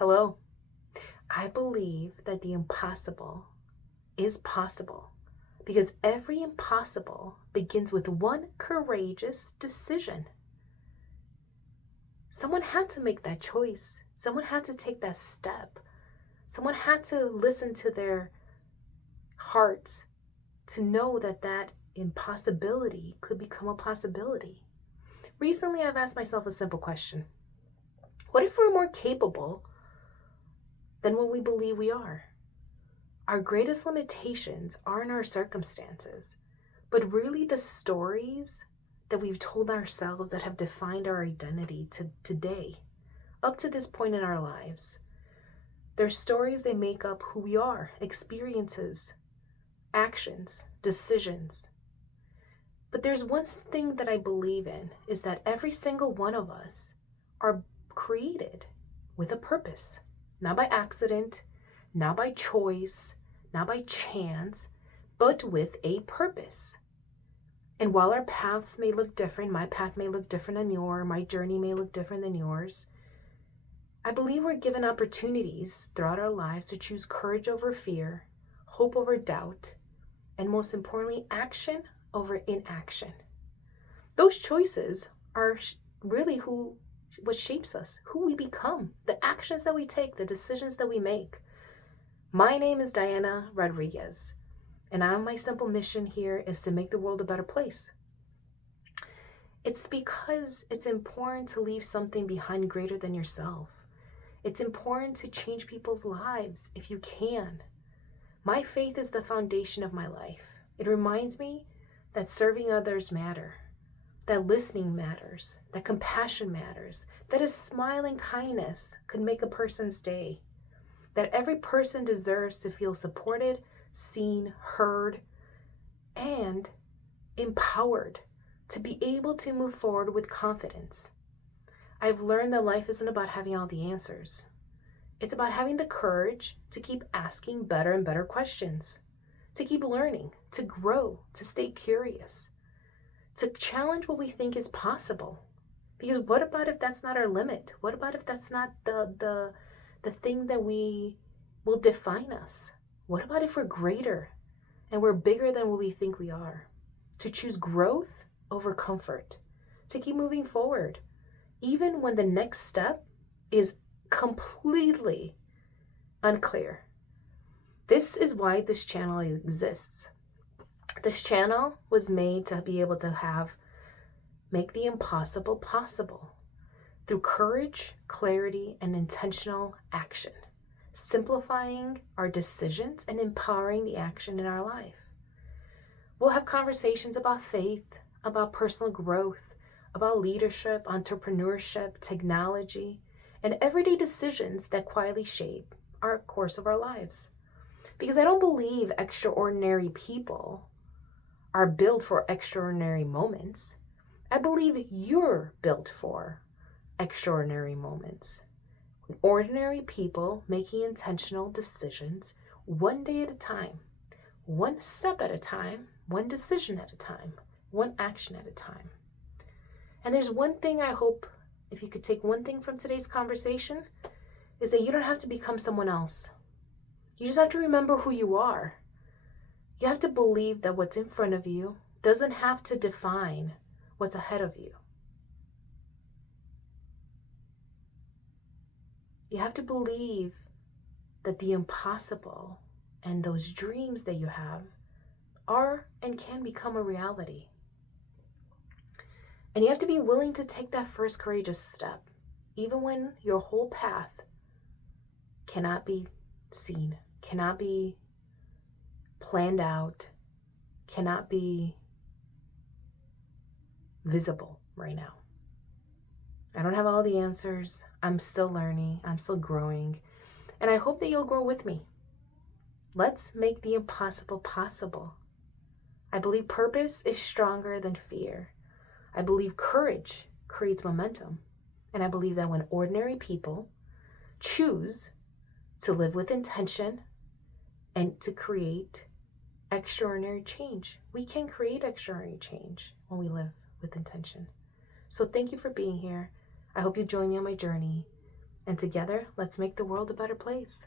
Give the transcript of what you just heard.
Hello. I believe that the impossible is possible because every impossible begins with one courageous decision. Someone had to make that choice. Someone had to take that step. Someone had to listen to their hearts to know that that impossibility could become a possibility. Recently, I've asked myself a simple question. What if we're more capable than what we believe we are? Our greatest limitations aren't our circumstances, but really the stories that we've told ourselves that have defined our identity to today, up to this point in our lives. They're stories that make up who we are, experiences, actions, decisions. But there's one thing that I believe in is that every single one of us are created with a purpose, not by accident, not by choice, not by chance, but with a purpose. And while our paths may look different, my path may look different than yours, my journey may look different than yours, I believe we're given opportunities throughout our lives to choose courage over fear, hope over doubt, and most importantly, action over inaction. Those choices are really what shapes us, who we become, the actions that we take, the decisions that we make. My name is Diana Rodriguez, and my simple mission here is to make the world a better place. It's because it's important to leave something behind greater than yourself. It's important to change people's lives if you can. My faith is the foundation of my life. It reminds me that serving others matter, that listening matters, that compassion matters, that a smile and kindness could make a person's day, that every person deserves to feel supported, seen, heard, and empowered to be able to move forward with confidence. I've learned that life isn't about having all the answers. It's about having the courage to keep asking better and better questions, to keep learning, to grow, to stay curious, to challenge what we think is possible. Because what about if that's not our limit? What about if that's not the thing that will define us? What about if we're greater and we're bigger than what we think we are? To choose growth over comfort, to keep moving forward, even when the next step is completely unclear. This is why this channel exists. This channel was made to be able to make the impossible possible through courage, clarity, and intentional action, simplifying our decisions and empowering the action in our life. We'll have conversations about faith, about personal growth, about leadership, entrepreneurship, technology, and everyday decisions that quietly shape our course of our lives. Because I don't believe extraordinary people are built for extraordinary moments. I believe you're built for extraordinary moments. Ordinary people making intentional decisions one day at a time, one step at a time, one decision at a time, one action at a time. And there's one thing I hope, if you could take one thing from today's conversation, is that you don't have to become someone else. You just have to remember who you are. You have to believe that what's in front of you doesn't have to define what's ahead of you. You have to believe that the impossible and those dreams that you have are and can become a reality. And you have to be willing to take that first courageous step, even when your whole path cannot be seen, cannot be planned out, cannot be visible right now. I don't have all the answers. I'm still learning. I'm still growing. And I hope that you'll grow with me. Let's make the impossible possible. I believe purpose is stronger than fear. I believe courage creates momentum. And I believe that when ordinary people choose to live with intention and to create extraordinary change, we can create extraordinary change when we live with intention. So thank you for being here. I hope you join me on my journey. And together, let's make the world a better place.